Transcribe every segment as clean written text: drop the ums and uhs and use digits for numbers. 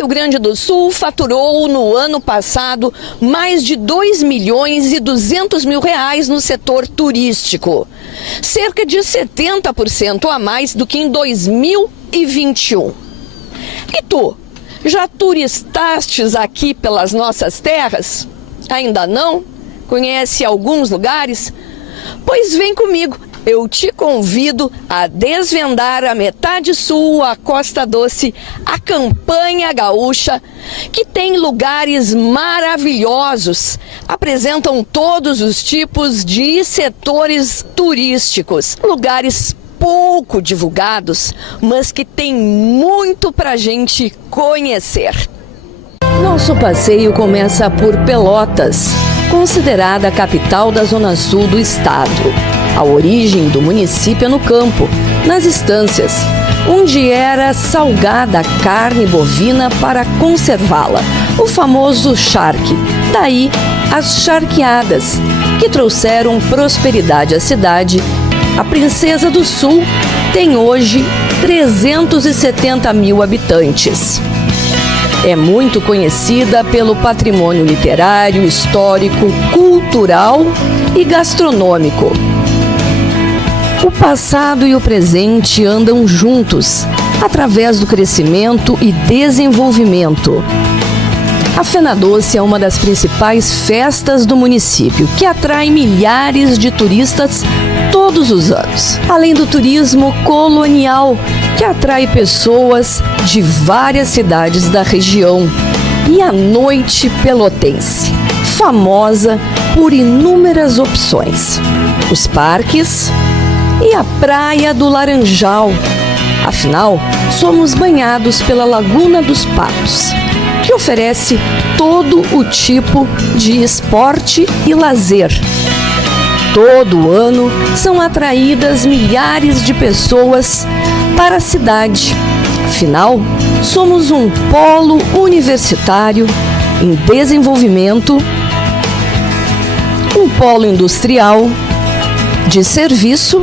Rio Grande do Sul faturou no ano passado mais de 2.200.000 reais no setor turístico, cerca de 70% a mais do que em 2021. E tu, já turistastes aqui pelas nossas terras? Ainda não? Conhece alguns lugares? Pois vem comigo. Eu te convido a desvendar a metade sul, a Costa Doce, a Campanha Gaúcha, que tem lugares maravilhosos, apresentam todos os tipos de setores turísticos, lugares pouco divulgados, mas que tem muito pra gente conhecer. Nosso passeio começa por Pelotas, considerada a capital da zona sul do estado. A origem do município é no campo, nas estâncias, onde era salgada a carne bovina para conservá-la, o famoso charque. Daí as charqueadas, que trouxeram prosperidade à cidade. A Princesa do Sul tem hoje 370.000 habitantes. É muito conhecida pelo patrimônio literário, histórico, cultural e gastronômico. O passado e o presente andam juntos, através do crescimento e desenvolvimento. A Fena Doce é uma das principais festas do município, que atrai milhares de turistas todos os anos. Além do turismo colonial, que atrai pessoas de várias cidades da região. E a Noite Pelotense, famosa por inúmeras opções. Os parques e a Praia do Laranjal. Afinal, somos banhados pela Laguna dos Patos, que oferece todo o tipo de esporte e lazer. Todo ano são atraídas milhares de pessoas para a cidade. Afinal, somos um polo universitário em desenvolvimento, um polo industrial, de serviço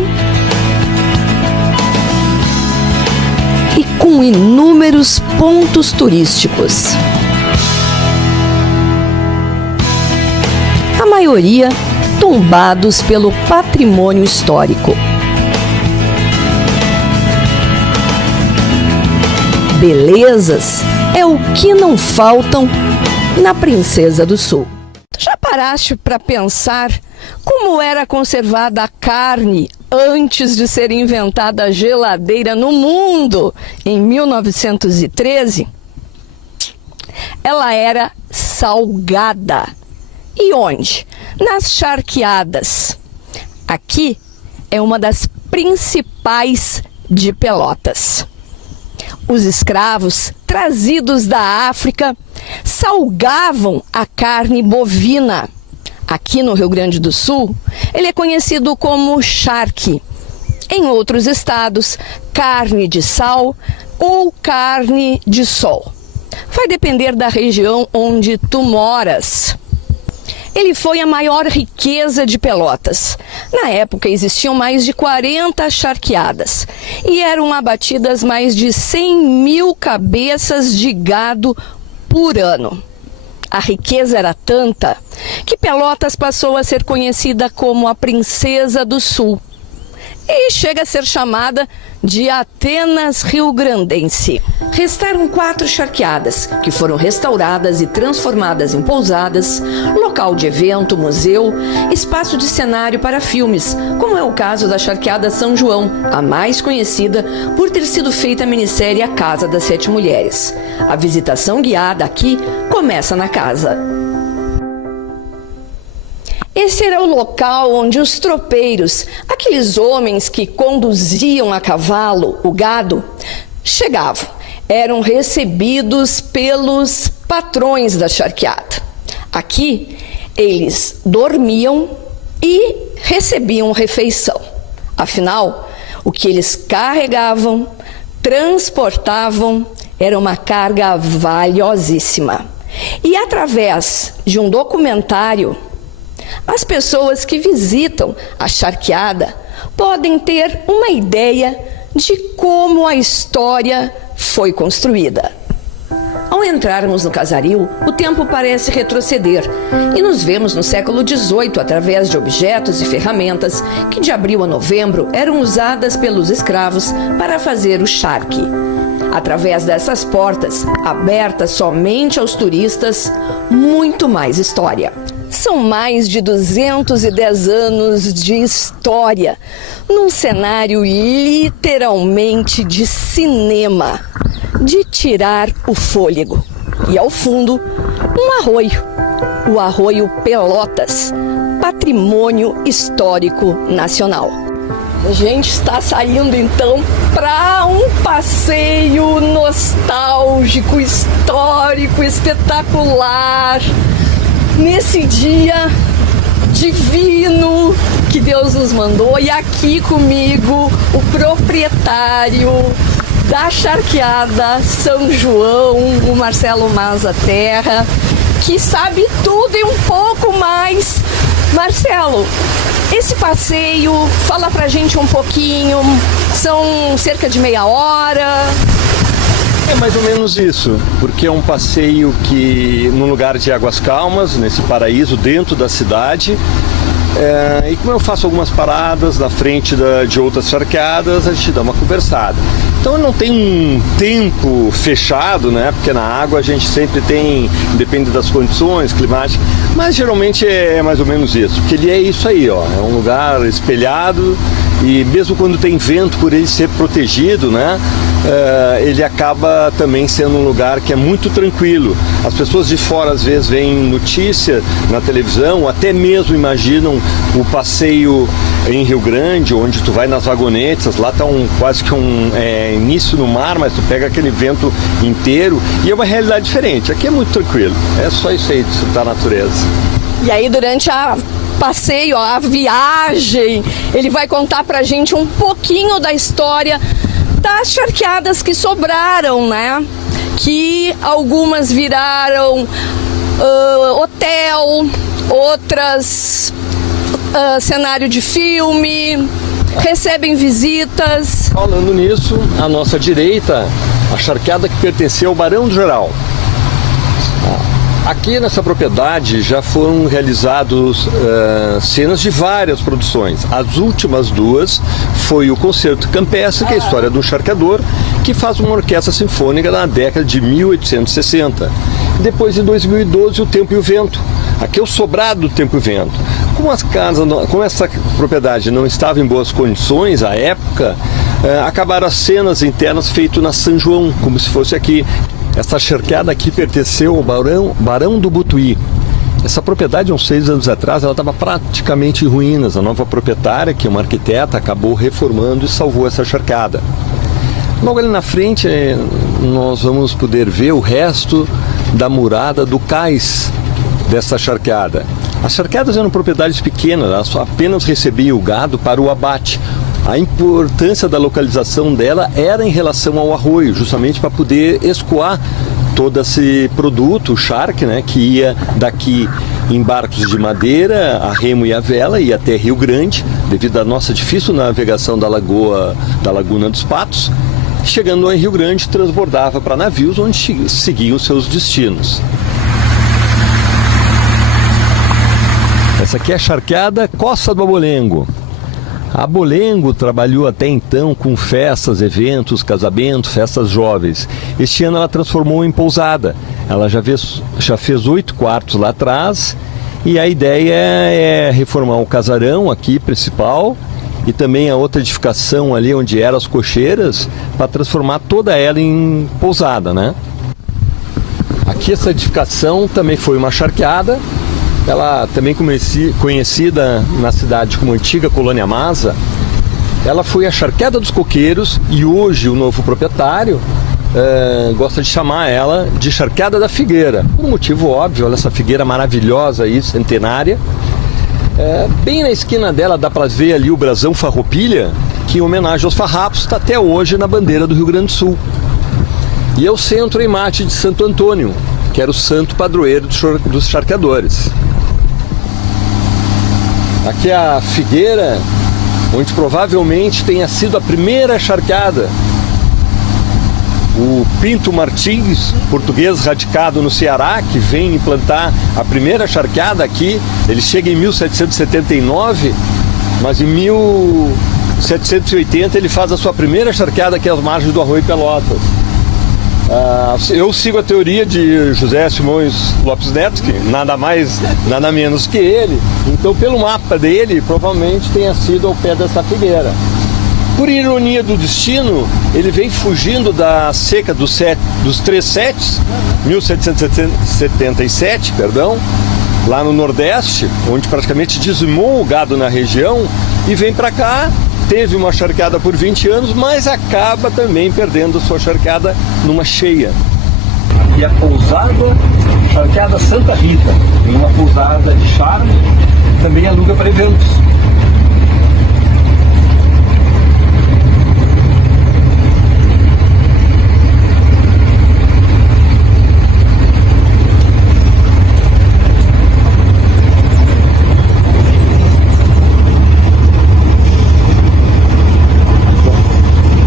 e com inúmeros pontos turísticos. A maioria tombados pelo patrimônio histórico. Belezas é o que não faltam na Princesa do Sul. Já paraste para pensar como era conservada a carne antes de ser inventada a geladeira no mundo em 1913? Ela era salgada. E onde? Nas charqueadas. Aqui é uma das principais de Pelotas. Os escravos trazidos da África salgavam a carne bovina. Aqui no Rio Grande do Sul, ele é conhecido como charque. Em outros estados, carne de sal ou carne de sol. Vai depender da região onde tu moras. Ele foi a maior riqueza de Pelotas. Na época existiam mais de 40 charqueadas e eram abatidas mais de 100.000 cabeças de gado por ano. A riqueza era tanta que Pelotas passou a ser conhecida como a Princesa do Sul e chega a ser chamada de Atenas Rio-Grandense. Restaram 4 charqueadas, que foram restauradas e transformadas em pousadas, local de evento, museu, espaço de cenário para filmes, como é o caso da charqueada São João, a mais conhecida por ter sido feita a minissérie A Casa das 7 Mulheres. A visitação guiada aqui começa na casa. Esse era o local onde os tropeiros, aqueles homens que conduziam a cavalo o gado, chegavam. Eram recebidos pelos patrões da charqueada. Aqui, eles dormiam e recebiam refeição. Afinal, o que eles carregavam, transportavam, era uma carga valiosíssima. E através de um documentário, as pessoas que visitam a charqueada podem ter uma ideia de como a história foi construída. A Ao entrarmos no casaril, o tempo parece retroceder e nos vemos no século XVIII através de objetos e ferramentas que de abril a novembro eram usadas pelos escravos para fazer o charque. Através dessas portas, abertas somente aos turistas, muito mais história. São mais de 210 anos de história, num cenário literalmente de cinema, de tirar o fôlego. E ao fundo, um arroio, o Arroio Pelotas, patrimônio histórico nacional. A gente está saindo então para um passeio nostálgico, histórico, espetacular, nesse dia divino que Deus nos mandou. E aqui comigo o proprietário da Charqueada São João, o Marcelo Maza Terra, que sabe tudo e um pouco mais. Marcelo, esse passeio, fala pra gente um pouquinho, são cerca de meia hora. É mais ou menos isso, porque é um passeio que, num lugar de águas calmas, nesse paraíso dentro da cidade, e como eu faço algumas paradas na frente de outras charqueadas, a gente dá uma conversada. Então não tem um tempo fechado, né? Porque na água a gente sempre tem, depende das condições climáticas, mas geralmente é mais ou menos isso, porque ele é isso aí, ó, é um lugar espelhado e mesmo quando tem vento, por ele ser protegido, né? Ele acaba também sendo um lugar que é muito tranquilo. As pessoas de fora às vezes veem notícia na televisão, até mesmo imaginam o passeio em Rio Grande, onde tu vai nas vagonetes, lá tá quase que início no mar, mas tu pega aquele vento inteiro e é uma realidade diferente. Aqui é muito tranquilo, é só isso aí da natureza. E aí durante a passeio, a viagem, ele vai contar pra gente um pouquinho da história das charqueadas que sobraram, né? Que algumas viraram hotel, outras cenário de filme, recebem visitas. Falando nisso, à nossa direita, a charqueada que pertenceu ao Barão do Geral. Aqui nessa propriedade já foram realizados cenas de várias produções. As últimas duas foi o Concerto Campestre, que é a história de um charqueador que faz uma orquestra sinfônica na década de 1860. Depois, em 2012, o Tempo e o Vento. Aqui é o sobrado do Tempo e o Vento. Como essa propriedade não estava em boas condições à época, acabaram as cenas internas feitas na São João, como se fosse aqui. Essa charqueada aqui pertenceu ao Barão do Butuí. Essa propriedade, uns 6 anos atrás, ela estava praticamente em ruínas. A nova proprietária, que é uma arquiteta, acabou reformando e salvou essa charqueada. Logo ali na frente, nós vamos poder ver o resto da murada do cais dessa charqueada. As charqueadas eram propriedades pequenas, elas apenas recebiam o gado para o abate. A importância da localização dela era em relação ao arroio, justamente para poder escoar todo esse produto, o charque, né, que ia daqui em barcos de madeira, a remo e a vela, e até Rio Grande, devido à nossa difícil navegação da Laguna dos Patos. Chegando em Rio Grande, transbordava para navios onde seguiam seus destinos. Essa aqui é a charqueada Costa do Abolengo. A Abolengo trabalhou até então com festas, eventos, casamentos, festas jovens. Este ano ela transformou em pousada. Ela já fez 8 quartos lá atrás e a ideia é reformar o casarão aqui principal e também a outra edificação ali onde eram as cocheiras para transformar toda ela em pousada, né? Aqui essa edificação também foi uma charqueada. Ela também conhecida na cidade como Antiga Colônia Maza. Ela foi a Charqueada dos Coqueiros e hoje o novo proprietário gosta de chamar ela de Charqueada da Figueira. Por um motivo óbvio, olha essa figueira maravilhosa aí, centenária. Bem na esquina dela dá para ver ali o brasão Farroupilha, que em homenagem aos farrapos está até hoje na bandeira do Rio Grande do Sul. E é o centro em mate de Santo Antônio, que era o santo padroeiro dos charqueadores. Aqui é a figueira, onde provavelmente tenha sido a primeira charqueada. o Pinto Martins, português radicado no Ceará, que vem implantar a primeira charqueada aqui. Ele chega em 1779, mas em 1780 ele faz a sua primeira charqueada aqui às margens do Arroio Pelotas. Eu sigo a teoria de José Simões Lopes Neto, que nada mais, nada menos que ele. Então, pelo mapa dele, provavelmente tenha sido ao pé dessa figueira. Por ironia do destino, ele vem fugindo da seca dos Três Setes, 1777, lá no Nordeste, onde praticamente dizimou o gado na região, e vem para cá. Teve uma charqueada por 20 anos, mas acaba também perdendo sua charqueada numa cheia. E a pousada Charqueada Santa Rita, tem uma pousada de charme, também aluga para eventos.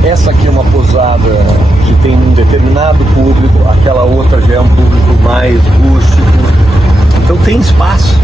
Essa aqui é uma pousada que tem um determinado público, aquela outra já é um público mais rústico, então tem espaço.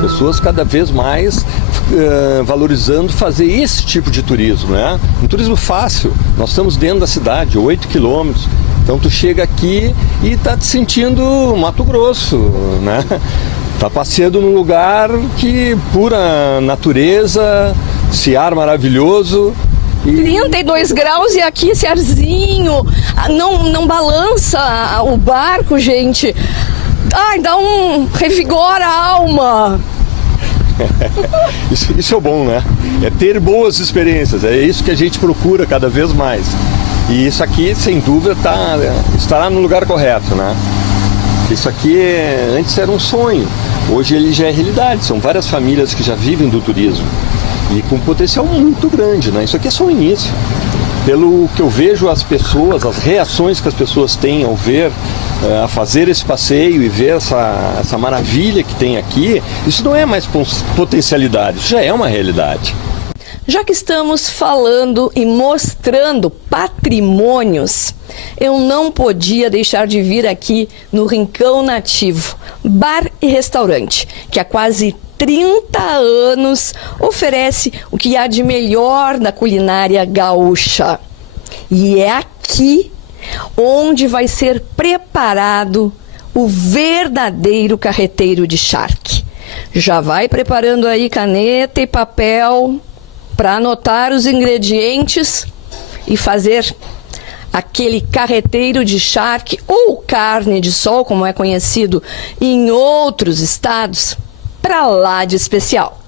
Pessoas cada vez mais valorizando fazer esse tipo de turismo, né? Um turismo fácil. Nós estamos dentro da cidade, 8 quilômetros. Então tu chega aqui e tá te sentindo Mato Grosso, né? Tá passeando num lugar que pura natureza, esse ar maravilhoso. 32 graus e aqui esse arzinho, não balança o barco, gente. Ai, dá revigora a alma. Isso é o bom, né? É ter boas experiências, é isso que a gente procura cada vez mais. E isso aqui, sem dúvida, estará no lugar correto, né? Isso aqui antes era um sonho, hoje ele já é realidade. São várias famílias que já vivem do turismo e com potencial muito grande, né? Isso aqui é só o início. Pelo que eu vejo as pessoas, as reações que as pessoas têm ao ver, a fazer esse passeio e ver essa maravilha que tem aqui, isso não é mais potencialidade, isso já é uma realidade. Já que estamos falando e mostrando patrimônios, eu não podia deixar de vir aqui no Rincão Nativo, bar e restaurante, que há quase 30 anos oferece o que há de melhor na culinária gaúcha. E é aqui onde vai ser preparado o verdadeiro carreteiro de charque. Já vai preparando aí caneta e papel para anotar os ingredientes e fazer aquele carreteiro de charque ou carne de sol, como é conhecido em outros estados, para lá de especial.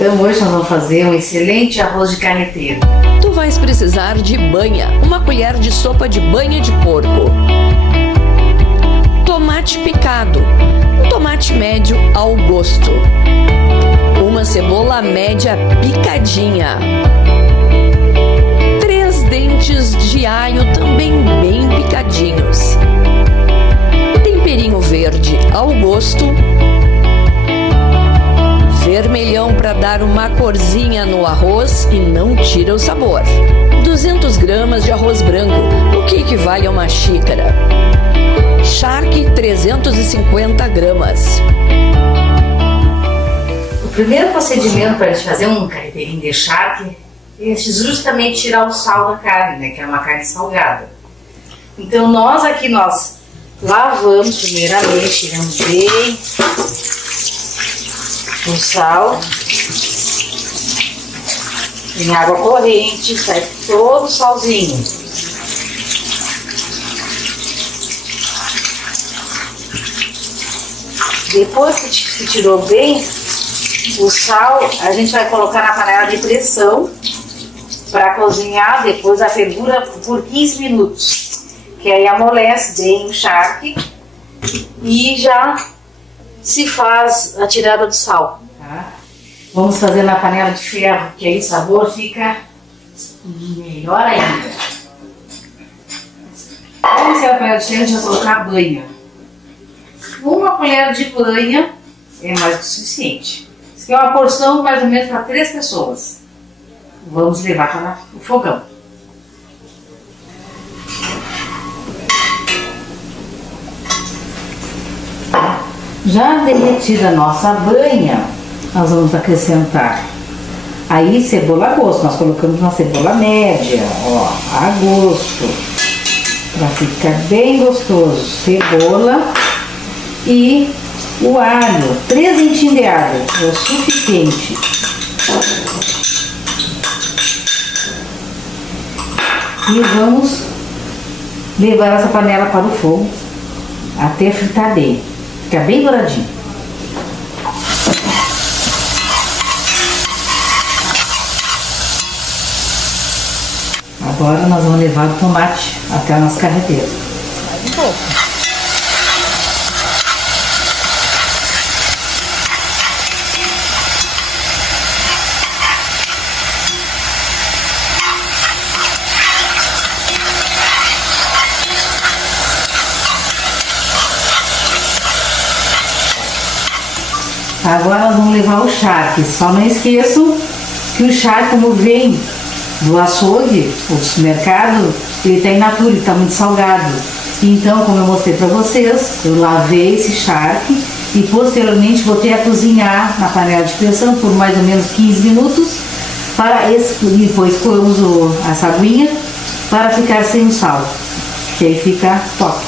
Então hoje nós vamos fazer um excelente arroz de carreteiro. Tu vais precisar de banha, uma colher de sopa de banha de porco, tomate picado, um tomate médio ao gosto, uma cebola média picadinha, 3 dentes de alho também bem picadinhos, temperinho verde ao gosto, vermelhão para dar uma corzinha no arroz e não tira o sabor, 200 gramas de arroz branco, o que equivale a uma xícara, charque 350 gramas. O primeiro procedimento para a gente fazer um carreteirinho de charque é justamente tirar o sal da carne, né, que é uma carne salgada. Então nós lavamos primeiramente, tiramos bem o sal em água corrente, sai todo o salzinho. Depois que se tirou bem o sal, a gente vai colocar na panela de pressão para cozinhar depois a verdura por 15 minutos. Que aí amolece bem o charque e já se faz a tirada do sal. Tá? Vamos fazer na panela de ferro, que aí o sabor fica melhor ainda. Vamos ser a panela de ferro, a gente vai colocar a banha. Uma colher de banha é mais do que suficiente. Isso aqui é uma porção mais ou menos para 3 pessoas. Vamos levar para o fogão. Já derretida a nossa banha, nós vamos acrescentar aí cebola a gosto. Nós colocamos uma cebola média, ó, a gosto, para ficar bem gostoso. Cebola e o alho, 3 dentinhos de alho, é o suficiente. E vamos levar essa panela para o fogo até fritar bem, ficar bem douradinho. Agora nós vamos levar o tomate até a nossa carreteira. Mais um pouco. Agora nós vamos levar o charque. Só não esqueçam que o charque, como vem do açougue, ou do supermercado, ele está in natura, ele está muito salgado. Então, como eu mostrei para vocês, eu lavei esse charque e posteriormente botei a cozinhar na panela de pressão por mais ou menos 15 minutos. E depois colocamos essa aguinha para ficar sem o sal, que aí fica top.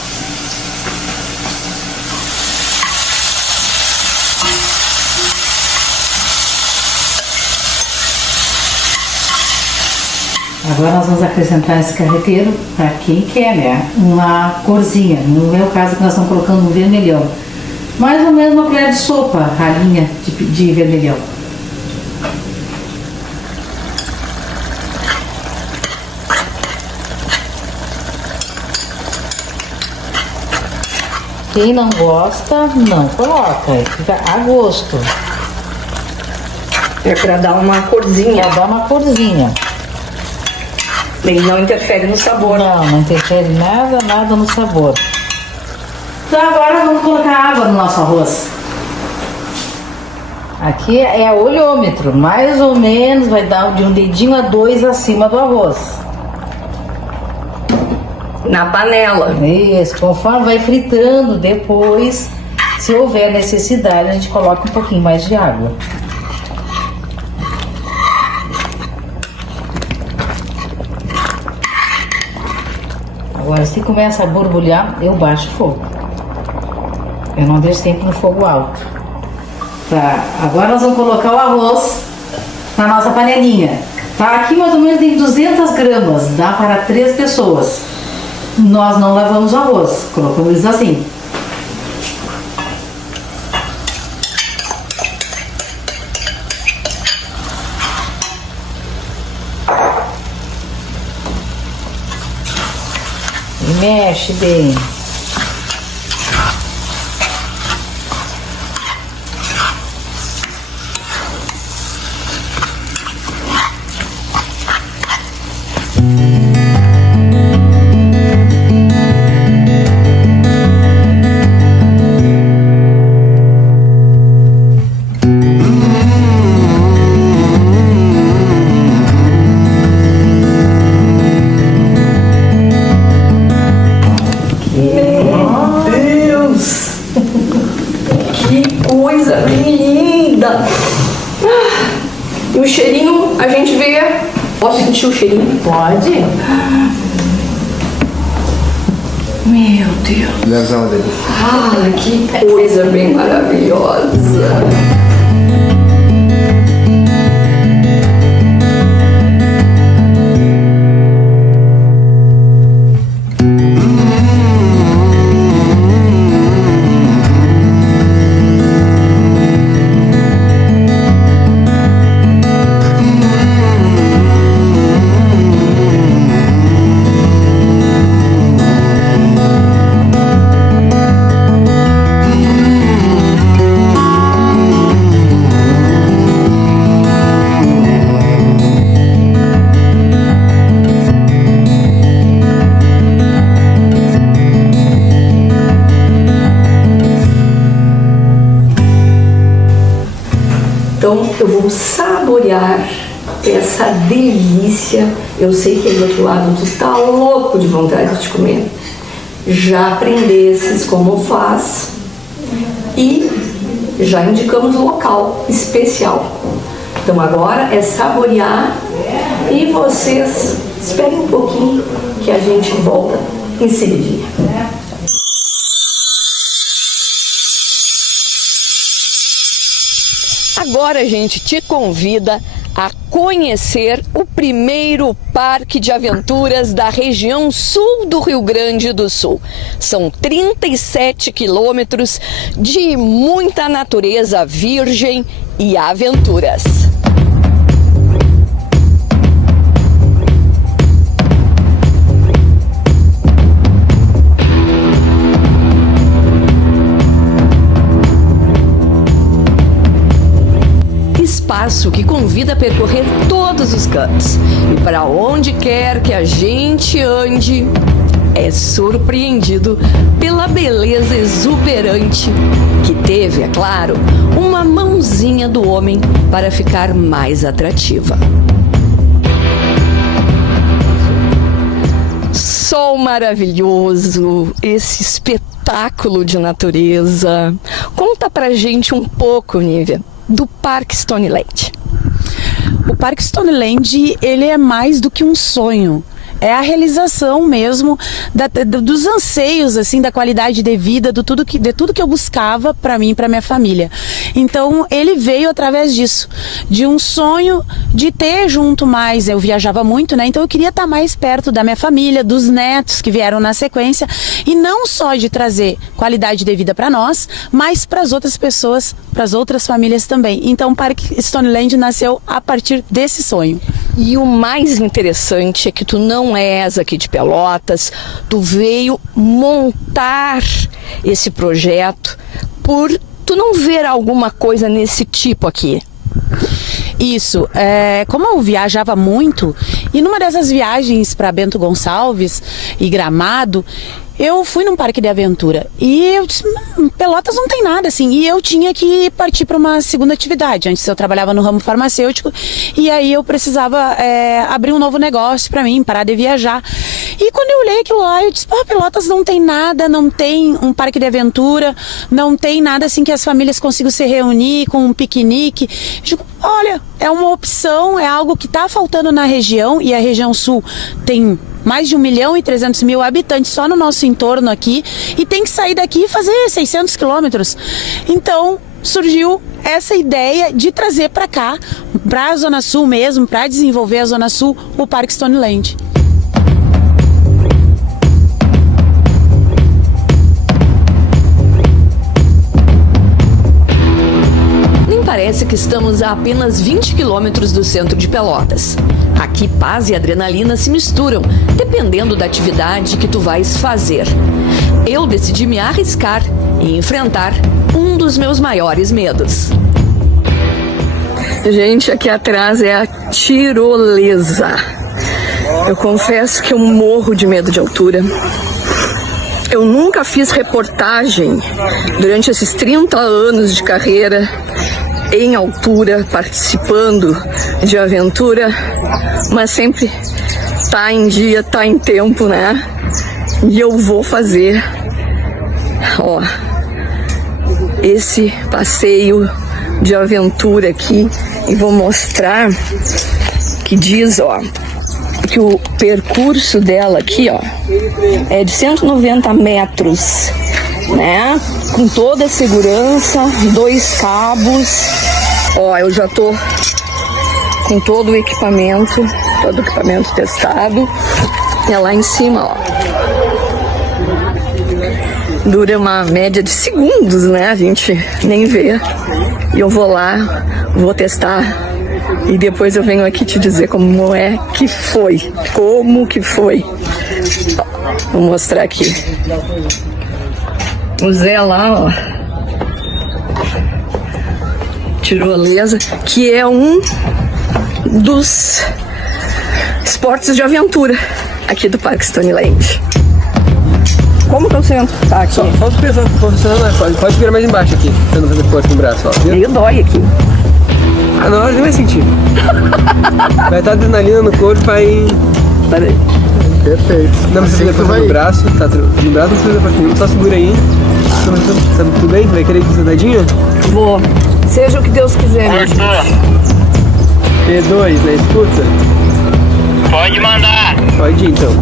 Agora nós vamos acrescentar nesse carreteiro, para quem quer, né? Uma corzinha. No meu caso, que nós estamos colocando um vermelhão. Mais ou menos uma colher de sopa, ralinha de vermelhão. Quem não gosta, não coloca. Fica a gosto. É para dar uma corzinha. Para dar uma corzinha. Ele não interfere no sabor. Não interfere nada no sabor. Então agora vamos colocar água no nosso arroz. Aqui é a olhômetro, mais ou menos vai dar de um dedinho a 2 acima do arroz. Na panela. Isso, conforme vai fritando, depois, se houver necessidade, a gente coloca um pouquinho mais de água. Agora, se começa a borbulhar, eu baixo o fogo. Eu não deixo sempre no fogo alto. Tá, agora nós vamos colocar o arroz na nossa panelinha. Tá, aqui mais ou menos tem 200 gramas, dá para 3 pessoas. Nós não lavamos o arroz, colocamos eles assim. E mexe bem. Coisa linda! E o cheirinho, a gente vê. Posso sentir o cheirinho? Pode? Meu Deus! Lesão dele. Ah, que coisa bem maravilhosa! Então eu vou saborear essa delícia. Eu sei que aí do outro lado tu tá louco de vontade de comer. Já aprendesses como faz e já indicamos o local especial. Então agora é saborear e vocês esperem um pouquinho que a gente volta em seguidinha. Agora a gente te convida a conhecer o primeiro parque de aventuras da região sul do Rio Grande do Sul. São 37 quilômetros de muita natureza virgem e aventuras. Espaço que convida a percorrer todos os cantos. E para onde quer que a gente ande, é surpreendido pela beleza exuberante que teve, é claro, uma mãozinha do homem para ficar mais atrativa. Sol maravilhoso, esse espetáculo de natureza. Conta pra gente um pouco, Nívia, do Parque Stoneland. O Parque Stoneland, ele é mais do que um sonho. É a realização mesmo dos anseios, assim, da qualidade de vida, de tudo que eu buscava para mim e para minha família. Então, ele veio através disso, de um sonho de ter junto mais. Eu viajava muito, né? Então, eu queria estar mais perto da minha família, dos netos que vieram na sequência, e não só de trazer qualidade de vida para nós, mas para as outras pessoas, para as outras famílias também. Então, o Parque Stoneland nasceu a partir desse sonho. E o mais interessante é que tu não és aqui de Pelotas, tu veio montar esse projeto por tu não ver alguma coisa nesse tipo aqui. Isso, como eu viajava muito, e numa dessas viagens para Bento Gonçalves e Gramado, eu fui num parque de aventura e eu disse, Pelotas não tem nada assim, e eu tinha que partir para uma segunda atividade. Antes eu trabalhava no ramo farmacêutico e aí eu precisava abrir um novo negócio para mim, parar de viajar. E quando eu olhei aquilo lá, eu disse, Pelotas não tem nada, não tem um parque de aventura, não tem nada assim que as famílias consigam se reunir com um piquenique. Eu digo, olha, é uma opção, é algo que está faltando na região, e a região sul tem mais de 1.300.000 habitantes só no nosso entorno aqui, e tem que sair daqui e fazer 600 quilômetros. Então surgiu essa ideia de trazer para cá, para a Zona Sul mesmo, para desenvolver a Zona Sul, o Parque Stoneland. Parece que estamos a apenas 20 quilômetros do centro de Pelotas. Aqui paz e adrenalina se misturam, dependendo da atividade que tu vais fazer. Eu decidi me arriscar e enfrentar um dos meus maiores medos. Gente, aqui atrás é a tirolesa. Eu confesso que eu morro de medo de altura. Eu nunca fiz reportagem durante esses 30 anos de carreira em altura, participando de aventura, mas sempre tá em dia, tá em tempo, né? E eu vou fazer, ó, esse passeio de aventura aqui, e vou mostrar que diz, ó, que o percurso dela aqui, ó, é de 190 metros, né? Com toda a segurança, 2 cabos. Ó, eu já tô com todo o equipamento testado. É lá em cima, ó. Dura uma média de segundos, né? A gente nem vê. E eu vou lá, vou testar. E depois eu venho aqui te dizer como é que foi. Como que foi. Ó, vou mostrar aqui. O Zé lá, ó, tirolesa, que é um dos esportes de aventura aqui do Parque Stoneland. Como que eu sento? Tá aqui. Só pensando, pode virar mais embaixo aqui, pra não fazer força no braço, ó. Meio dói aqui. Na hora nem vai sentir. Vai estar adrenalina no corpo, vai... Peraí. Perfeito. Não precisa fazer no braço, tá? No braço não precisa fazer, só segura aí. Tá tudo bem? Vai querer ir com sentadinha? Vou. Seja o que Deus quiser. P2, na escuta? Pode mandar. Pode ir, então.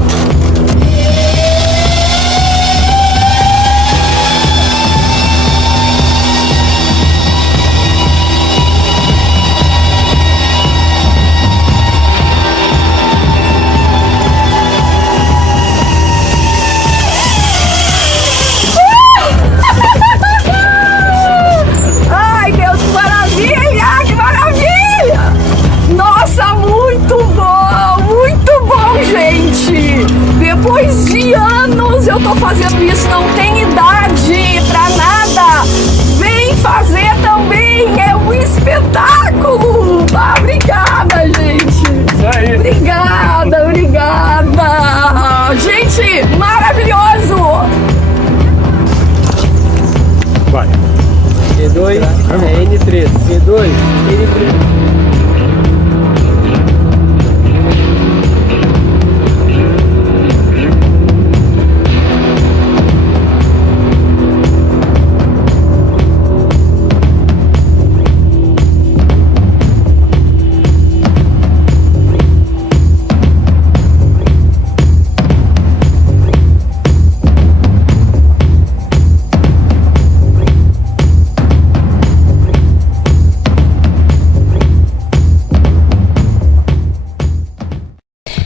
Ai, Deus, que maravilha! Que maravilha! Nossa, muito bom, gente! Depois de anos eu tô fazendo isso, não tem idade pra nada! Vem fazer também, é um espetáculo! Ah, obrigada, gente! Isso aí. Obrigada! Gente, maravilhoso! Vai. P2 é N3. P2, N3.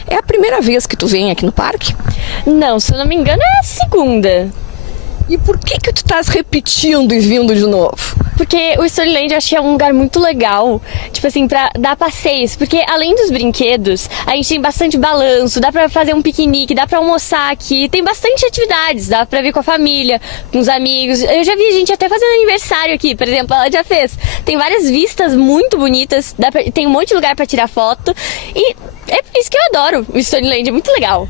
É a primeira vez que tu vem aqui no parque? Não, se eu não me engano é a segunda. E por que tu estás repetindo e vindo de novo? Porque o Storyland eu achei um lugar muito legal, tipo assim, pra dar passeios. Porque além dos brinquedos, a gente tem bastante balanço, dá pra fazer um piquenique, dá pra almoçar aqui. Tem bastante atividades, dá pra vir com a família, com os amigos. Eu já vi gente até fazendo aniversário aqui, por exemplo, ela já fez. Tem várias vistas muito bonitas, tem um monte de lugar pra tirar foto. E é por isso que eu adoro o Storyland, é muito legal.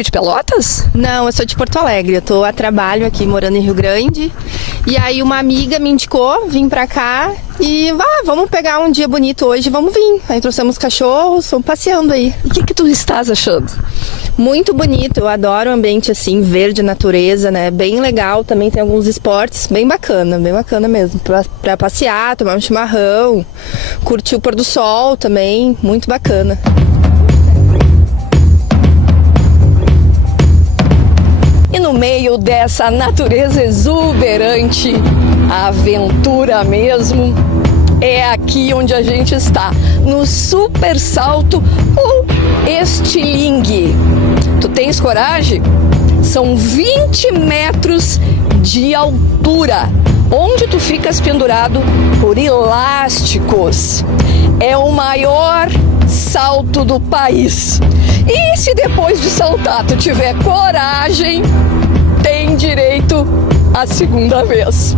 De Pelotas? Não, eu sou de Porto Alegre, eu tô a trabalho aqui, morando em Rio Grande. E aí uma amiga me indicou, vim pra cá e vamos pegar um dia bonito hoje, vamos vir. Aí trouxemos cachorros, estamos passeando aí. E o que tu estás achando? Muito bonito, eu adoro o ambiente assim, verde, natureza, né? Bem legal, também tem alguns esportes, bem bacana mesmo. Pra passear, tomar um chimarrão, curtir o pôr do sol também, muito bacana. E no meio dessa natureza exuberante, a aventura mesmo, é aqui onde a gente está, no Super Salto ou Estilingue. Tu tens coragem? São 20 metros de altura, onde tu ficas pendurado por elásticos. É o maior salto do país. E se depois de saltar tu tiver coragem, tem direito à segunda vez.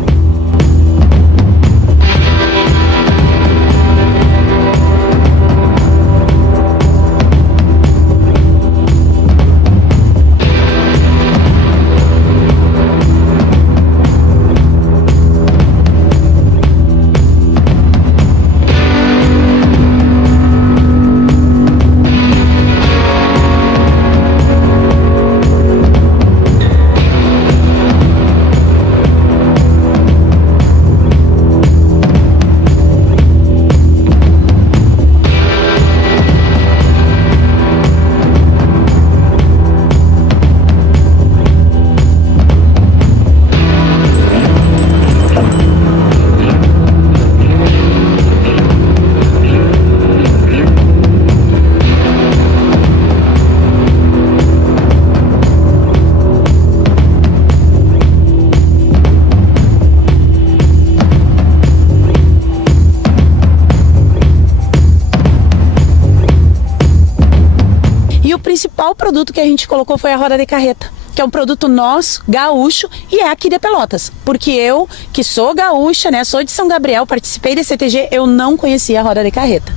principal produto que a gente colocou foi a roda de carreta, que é um produto nosso, gaúcho, e é aqui de Pelotas. Porque eu, que sou gaúcha, né, sou de São Gabriel, participei da CTG, eu não conhecia a roda de carreta.